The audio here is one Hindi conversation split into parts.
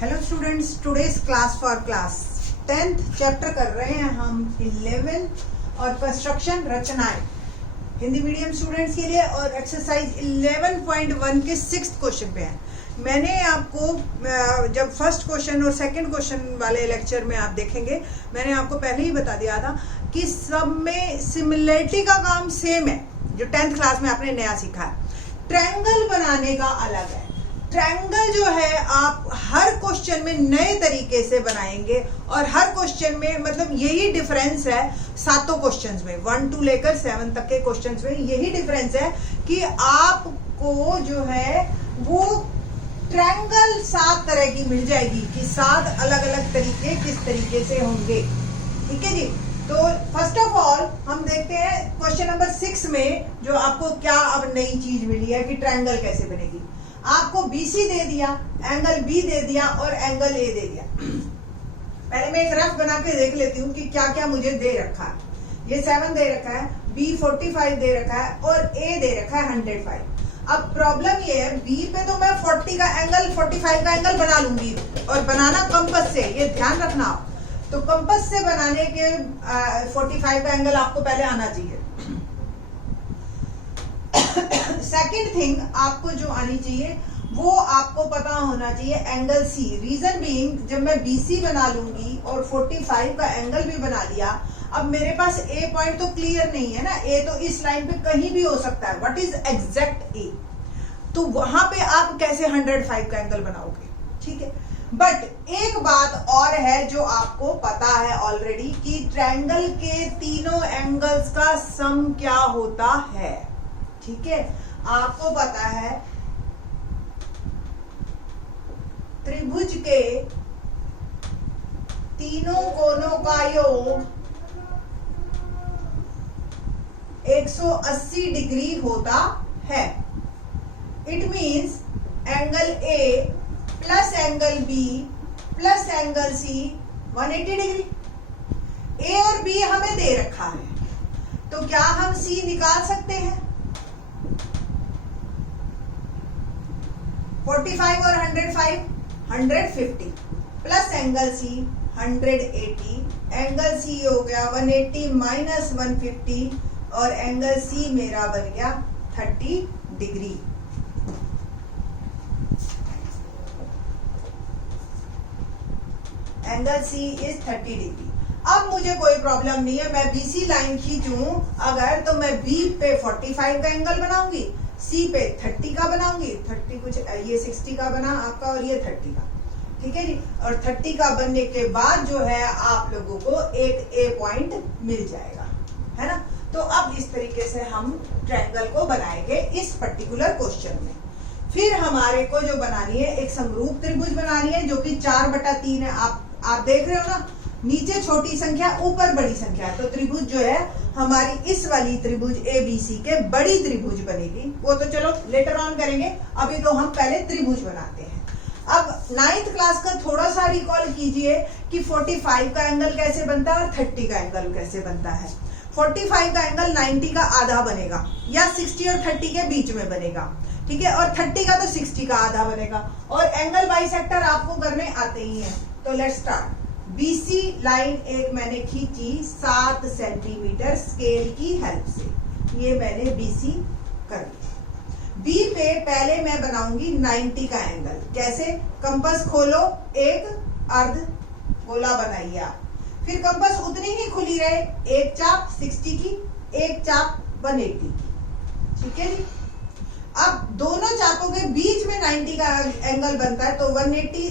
Hello students, today's class for class 10th chapter कर रहे हैं हम 11 और कंस्ट्रक्शन रचनाएं हिंदी मीडियम स्टूडेंट्स के लिए और एक्सरसाइज 11.1 के 6th क्वेश्चन पे हैं। मैंने आपको जब फर्स्ट क्वेश्चन और सेकंड क्वेश्चन वाले लेक्चर में आप देखेंगे, मैंने आपको पहले ही बता दिया था कि सब में सिमिलरिटी का काम सेम है। जो 10th क्लास में आपने नया सीखा है, ट्रायंगल बनाने का अलग है। ट्रायंगल जो है आप हर क्वेश्चन में नए तरीके से बनाएंगे और हर क्वेश्चन में मतलब यही डिफरेंस है सातों क्वेश्चंस में, 1 to लेकर 7 तक के क्वेश्चंस में यही डिफरेंस है कि आपको जो है वो ट्रायंगल 7 तरह की मिल जाएगी कि 7 अलग अलग तरीके किस तरीके से होंगे। ठीक है जी। तो फर्स्ट ऑफ ऑल हम देखते हैं क्वेश्चन नंबर 6 में जो आपको क्या अब नई चीज मिली है कि ट्रायंगल कैसे बनेगी। आपको BC दे दिया, एंगल B दे दिया और एंगल A दे दिया। पहले मैं एक रफ बना के देख लेती हूँ कि क्या क्या मुझे दे रखा है। ये 7 दे रखा है, B 45 दे रखा है और A दे रखा है 105। अब प्रॉब्लम ये है, B पे तो मैं 40 का एंगल 45 का एंगल बना लूंगी और बनाना कंपास से, ये ध्यान रखना आप। तो कंपास से बनाने के 45 का एंगल आपको पहले आना चाहिए। सेकेंड थिंग आपको जो आनी चाहिए वो आपको पता होना चाहिए एंगल C। रीजन बीइंग, जब मैं BC बना लूंगी और 45 का एंगल भी बना लिया, अब मेरे पास A पॉइंट तो क्लियर नहीं है ना। A तो इस लाइन पे कहीं भी हो सकता है। What is exact A? तो वहां पे आप कैसे 105 का एंगल बनाओगे? ठीक है, बट एक बात और है जो आपको पता है ऑलरेडी कि ट्रायंगल के तीनों एंगल्स का सम क्या होता है। ठीक है, आपको पता है त्रिभुज के तीनों कोनों का योग 180 डिग्री होता है। It means angle A plus angle B plus angle C 180 degree. A और B हमें दे रखा है, तो क्या हम C निकाल सकते हैं? 45 और 105 150 plus angle C 180। Angle C हो गया 180 माइनस 150 और एंगल C मेरा बन गया 30 degree. Angle C is 30 degree. अब मुझे कोई प्रॉब्लम नहीं है, मैं BC लाइन खींचूं अगर तो मैं B पे 45 का एंगल बनाऊंगी, C पे 30 का बनाऊंगी। 30 कुछ ये 60 का बना आपका और ये 30 का। ठीक है जी। और 30 का बनने के बाद जो है आप लोगों को एक A पॉइंट मिल जाएगा, है ना। तो अब इस तरीके से हम ट्रायंगल को बनाएंगे इस पर्टिकुलर क्वेश्चन में। फिर हमारे को जो बनानी है एक समरूप त्रिभुज बनानी है जो कि 4/3 है। आप देख रहे हो ना, नीचे छोटी संख्या ऊपर बड़ी संख्या है। तो त्रिभुज जो है हमारी इस वाली त्रिभुज ABC के बड़ी त्रिभुज बनेगी। वो तो चलो लेटर ऑन करेंगे, अभी तो हम पहले त्रिभुज बनाते हैं। अब 9th क्लास का थोड़ा सा रिकॉल कीजिए कि 45 का एंगल कैसे बनता है और 30 का एंगल कैसे बनता है। 45 का एंगल 90 का आधा बनेगा या 60 और 30 के बीच में बनेगा। ठीक है, और 30 का तो 60 का आधा बनेगा। और एंगल बाइसेक्टर आपको करने आते ही है। तो लेट्स स्टार्ट। BC लाइन एक मैंने खींची 7 सेंटीमीटर स्केल की हेल्प से। ये मैंने BC कर लिया। B पे पहले मैं बनाऊंगी 90 का एंगल। कैसे? कंपास खोलो, एक अर्ध गोला बनाइए आप। फिर कंपास उतनी ही खुली रहे, एक चाप 60 की, एक चाप 180 की। ठीक है जी। अब दोनों चापों के बीच में 90 का एंगल बनता है, तो 180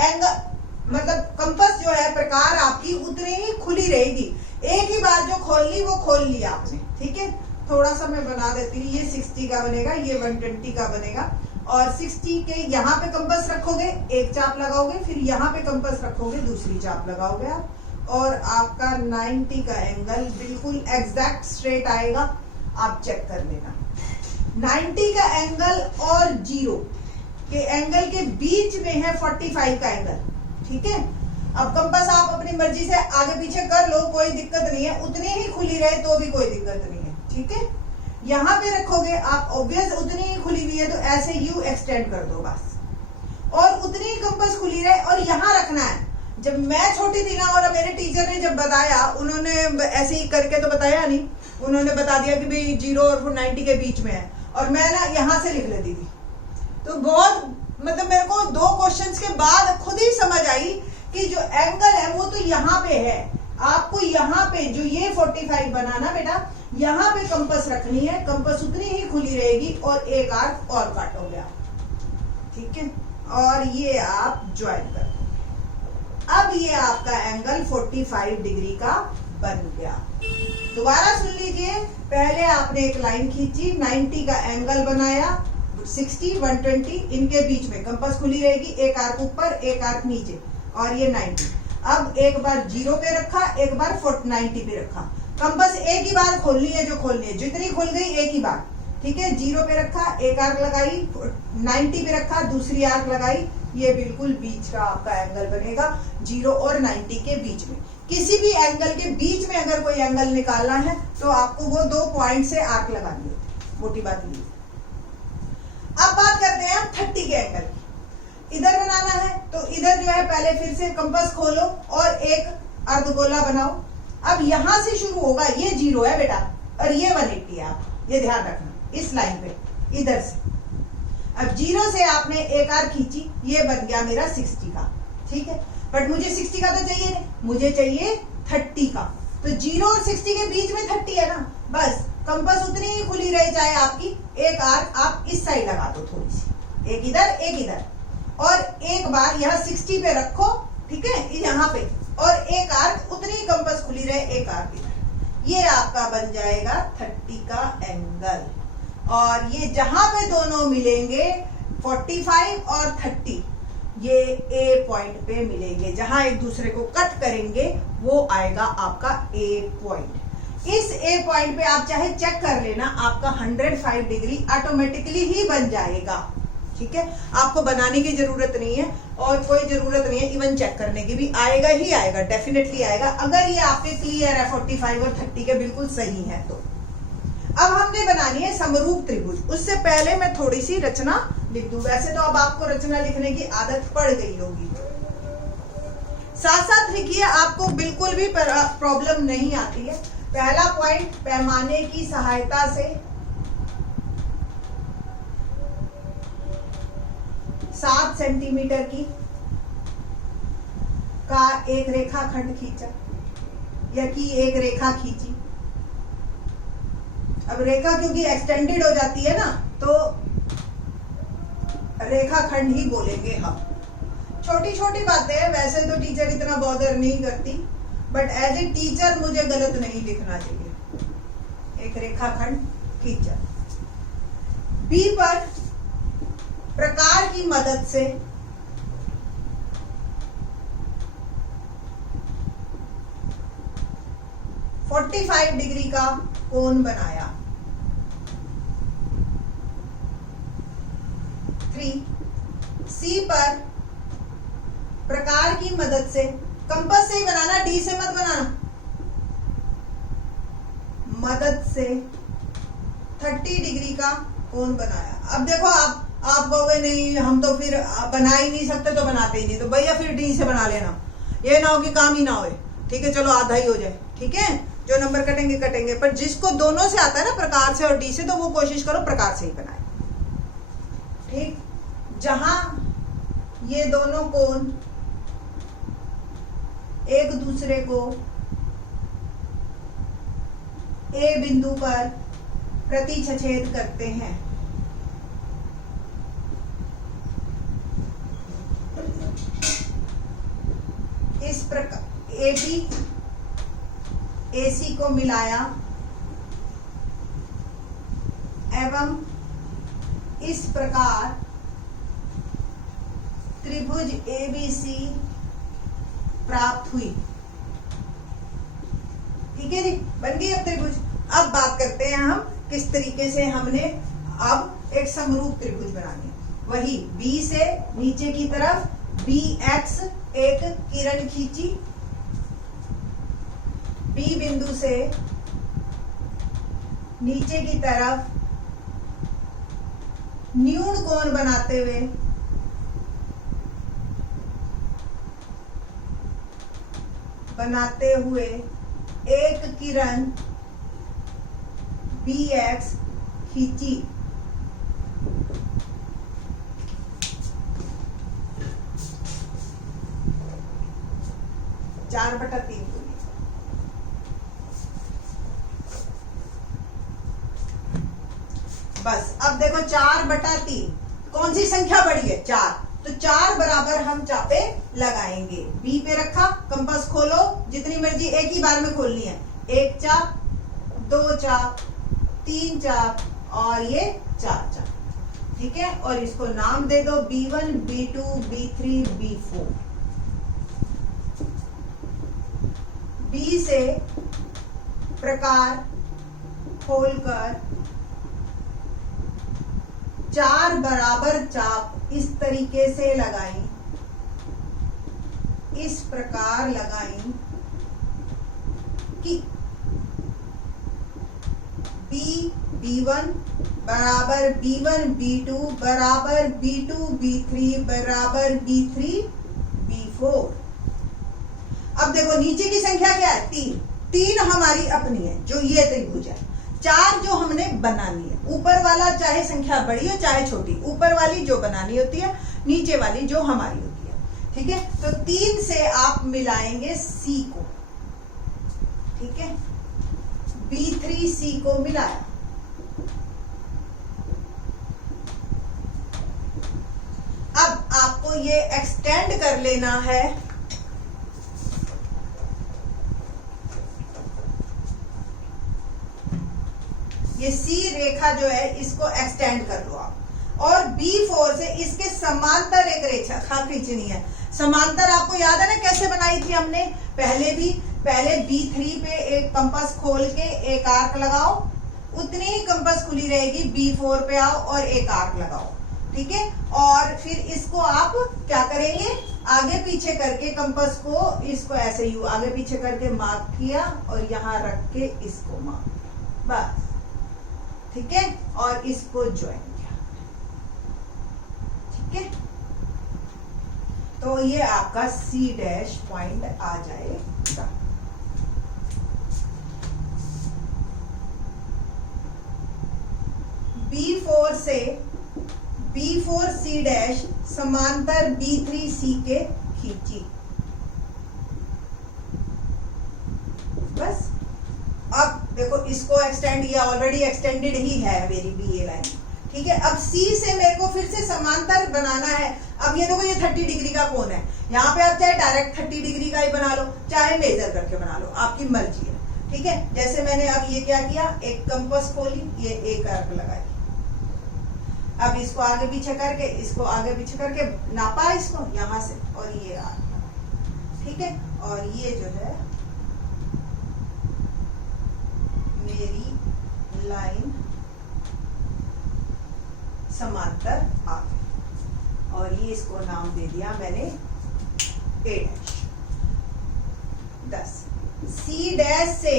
एंगल मतलब कंपास जो है प्रकार आपकी उतनी ही खुली रहेगी। एक ही बात जो खोल ली वो खोल लिया आपने। ठीक है, थोड़ा सा मैं बना देती हूँ। ये 60 का बनेगा, ये 120 का बनेगा। और 60 के यहाँ पे कंपास रखोगे, एक चाप लगाओगे, फिर यहाँ पे कंपास रखोगे, दूसरी चाप लगाओगे आप, और आपका 90 का एंगल बिल्कुल एग्जैक्ट स्ट्रेट आएगा। आप चेक कर लेना। 90 का एंगल और 0 के एंगल के बीच में है 45 का एंगल। ठीक है, अब कंपास आप अपनी मर्जी से आगे पीछे कर लो, कोई दिक्कत नहीं है। उतनी ही खुली रहे तो भी कोई दिक्कत नहीं है। ठीक है, यहाँ पे रखोगे आप, ऑब्वियस उतनी ही खुली हुई है तो ऐसे यू एक्सटेंड कर दो बस। और उतनी ही कंपास खुली रहे और यहाँ रखना है। जब मैं छोटी थी ना और मेरे टीचर ने जब बताया, उन्होंने ऐसे ही करके तो बताया नहीं, उन्होंने बता दिया कि भाई 0 और 90 के बीच में है, और मैं ना यहाँ से लिख लेती थी। तो बहुत मतलब मेरे को 2 क्वेश्चंस के बाद खुद ही समझ आई कि जो एंगल है वो तो यहाँ पे है। आपको यहाँ पे जो ये 45 बनाना बेटा, यहाँ पे कंपास रखनी है, कंपास उतनी ही खुली रहेगी और एक आर्क और कट हो गया, ठीक है। और ये आप ज्वाइन कर दो। अब ये आपका एंगल 45 डिग्री का बन गया। दोबारा सुन लीजिए, पहले आपने एक लाइन खींची, 90 का एंगल बनाया, 60, 120 इनके बीच में कंपास खुली रहेगी, एक आर्क ऊपर एक आर्क नीचे, और ये 90। अब एक बार 0 पे रखा, एक बार 90 पे रखा। कंपास एक ही बार खोलनी है, जो खोलनी है, जितनी खुल गई एक ही बार, ठीक है। 0 पे रखा, एक आर्क लगाई, 90 पे रखा, दूसरी आर्क लगाई, ये बिल्कुल बीच का आपका एंगल बनेगा 0 और 90 के बीच में। किसी भी एंगल के बीच में अगर कोई एंगल निकालना है तो आपको वो 2 पॉइंट से आर्क लगानी है, मोटी बात ये। अब बात करते हैं 30 के एंगल की। इधर बनाना है तो इधर जो है पहले फिर से कंपास खोलो और एक अर्धगोला बनाओ। अब यहां से शुरू होगा, ये 0 है बेटा और ये 180 है, आप ये ध्यान रखना इस लाइन पे इधर से। अब 0 से आपने एक आर्क खींची, ये बन गया मेरा 60 का, ठीक है। बट मुझे 60 का तो चाहिए नहीं, मुझे चाहिए 30 का। तो 0 और 60 के बीच में 30 है ना, बस कंपास उतनी ही खुली रहे चाहे आपकी, एक आर्क आप इस साइड लगा दो थोड़ी सी, एक इधर, और एक बार यहाँ 60 पे रखो, ठीक है, यहाँ पे, और एक आर्क उतनी ही कंपास खुली रहे, एक आर्क इधर। ये आपका बन जाएगा 30 का एंगल। और ये जहां पे दोनों मिलेंगे 45 और 30, ये ए पॉइंट पे मिलेंगे, जहां एक दूसरे को कट करेंगे वो आएगा आपका ए पॉइंट। इस ए पॉइंट पे आप चाहे चेक कर लेना, आपका 105 डिग्री ऑटोमेटिकली ही बन जाएगा, ठीक है। आपको बनाने की जरूरत नहीं है और कोई जरूरत नहीं है इवन चेक करने की भी, आएगा ही आएगा, डेफिनेटली आएगा, अगर ये आपके क्लियर है 45 और 30 के बिल्कुल सही है तो। अब हमने बनानी है समरूप त्रिभुज। उससे पहले मैं थोड़ी सी रचना लिख दूं, वैसे तो अब आपको रचना लिखने की आदत पड़ गई होगी, साथ साथ लिखिए, आपको बिल्कुल भी प्रॉब्लम नहीं आती है। पहला पॉइंट, पैमाने की सहायता से 7 सेंटीमीटर का एक रेखाखंड खींचा, या की एक रेखा खींची। अब रेखा क्योंकि एक्सटेंडेड हो जाती है ना, तो रेखाखंड ही बोलेंगे हम। छोटी छोटी बातें हैं, वैसे तो टीचर इतना बॉदर नहीं करती, बट एज ए टीचर मुझे गलत नहीं लिखना चाहिए। एक रेखाखंड खींचा, बी पर प्रकार की मदद से (45 डिग्री का कोण बनाया। 3 सी पर प्रकार की मदद से, कंपास से ही बनाना, डी से मत बनाना, मदद से 30 डिग्री का कोण बनाया। अब देखो आप कहोगे नहीं हम तो फिर बना ही नहीं सकते तो बनाते ही नहीं, तो भैया फिर डी से बना लेना, ये ना हो कि काम ही ना होए, ठीक है, चलो आधा ही हो जाए, ठीक है, जो नंबर कटेंगे। पर जिसको दोनों से आता है ना, प्रकार से और डी से, तो वो कोशिश करो प्रकार से ही बनाए, ठीक। जहां ये दोनों कोण एक दूसरे को ए बिंदु पर प्रतिच्छेद करते हैं, इस प्रकार AB AC को मिलाया एवं इस प्रकार त्रिभुज ABC प्राप्त हुई, ठीक है जी, बन गई अब त्रिभुज। अब बात करते हैं हम किस तरीके से हमने अब एक समरूप त्रिभुज बनानी है। वही B से नीचे की तरफ BX एक किरण खींची, B बिंदु से नीचे की तरफ न्यून कोण बनाते हुए बनाते हुए एक किरण BX खींची। चार बटा तीन दूनी। बस अब देखो 4/3 कौन सी संख्या बड़ी है? 4। तो 4 बराबर हम चापे लगाएंगे। बी पे रखा, कंपास खोलो, जितनी मर्जी एक ही बार में खोलनी है। 1 चाप, 2 चाप, 3 चाप और ये 4 चाप। ठीक है, और इसको नाम दे दो B1, B2, B3, B4। B से प्रकार खोलकर 4 बराबर चाप इस तरीके से लगाई, इस प्रकार लगाई कि B1 बराबर B1 B2 बराबर B2 B3 बराबर B3 B4। अब देखो नीचे की संख्या क्या है? 3 हमारी अपनी है, जो ये त्रिभुज है। 4 जो हमने बनानी है। ऊपर वाला चाहे संख्या बड़ी हो चाहे छोटी, ऊपर वाली जो बनानी होती है, नीचे वाली जो हमारी होती है। ठीक है, तो 3 से आप मिलाएंगे C को। ठीक है, B3C को मिलाया। अब आपको ये एक्सटेंड कर लेना है ये C रेखा जो है इसको एक्सटेंड कर लो आप, और B4 से इसके समांतर एक रेखा खींचनी है। समांतर आपको याद है ना कैसे बनाई थी हमने? पहले B3 पे एक कंपास खोल के एक आर्क लगाओ, उतनी ही कंपास खुली रहेगी B4 पे आओ और एक आर्क लगाओ। ठीक है, और फिर इसको आप क्या करेंगे? आगे पीछे करके कंपास को इसको ऐसे यू आगे पीछे करके मार्क किया और यहां रख के इसको मार्क, बस। ठीक है, और इसको ज्वाइन किया। ठीक है, तो ये आपका C' पॉइंट आ जाएगा। B4 से B4C' समांतर B3C के खींची। बस अब देखो इसको एक्सटेंड, ये ऑलरेडी एक्सटेंडेड ही है मेरी भी ये लाइन। ठीक है, अब C से मेरे को फिर से समांतर बनाना है। अब ये देखो ये 30 डिग्री का कोण है, यहाँ पे आप चाहे डायरेक्ट 30 डिग्री का ही बना लो, चाहे मेजर करके बना लो, आपकी मर्जी है। ठीक है, जैसे मैंने अब ये क्या किया, एक कंपास खोली, ये एक आर्क लगाई। अब इसको आगे पीछे करके, इसको आगे पीछे करके नापा इसको यहां से, और ये आर्क। ठीक है, और ये जो है मेरी लाइन समांतर आ गई, और ये इसको नाम दे दिया मैंने A'। 10 C' से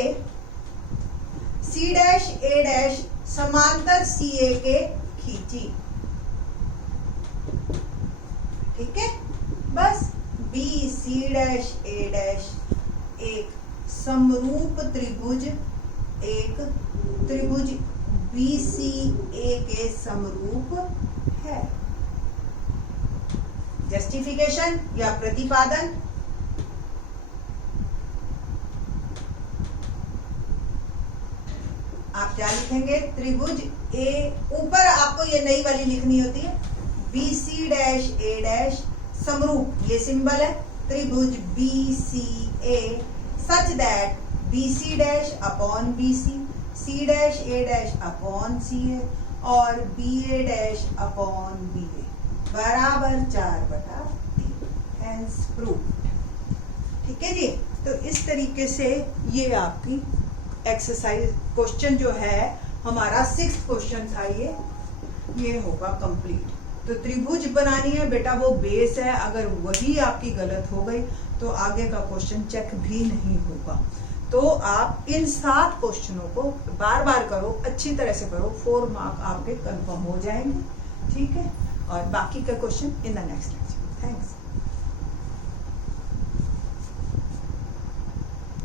C', A' समांतर CA के खींची। ठीक है, बस BC', A' एक समरूप त्रिभुज, एक त्रिभुज BCA के समरूप है। जस्टिफिकेशन या प्रतिपादन, आप क्या लिखेंगे? त्रिभुज A, ऊपर आपको ये नई वाली लिखनी होती है, BC' A' समरूप, ये सिंबल है, त्रिभुज BCA such that BC' upon BC, C' A' upon CA और BA' अपॉन BA बराबर 4/3। Hence proved. ठीक है जी, तो इस तरीके से ये आपकी एक्सरसाइज क्वेश्चन जो है हमारा 6th क्वेश्चन था, ये होगा कंप्लीट। तो त्रिभुज बनानी है बेटा, वो बेस है, अगर वही आपकी गलत हो गई तो आगे का क्वेश्चन चेक भी नहीं होगा। तो आप इन 7 क्वेश्चनों को बार बार करो, अच्छी तरह से करो, 4 मार्क आपके कंफर्म हो जाएंगे। ठीक है, और बाकी का question in the next lecture. Thanks.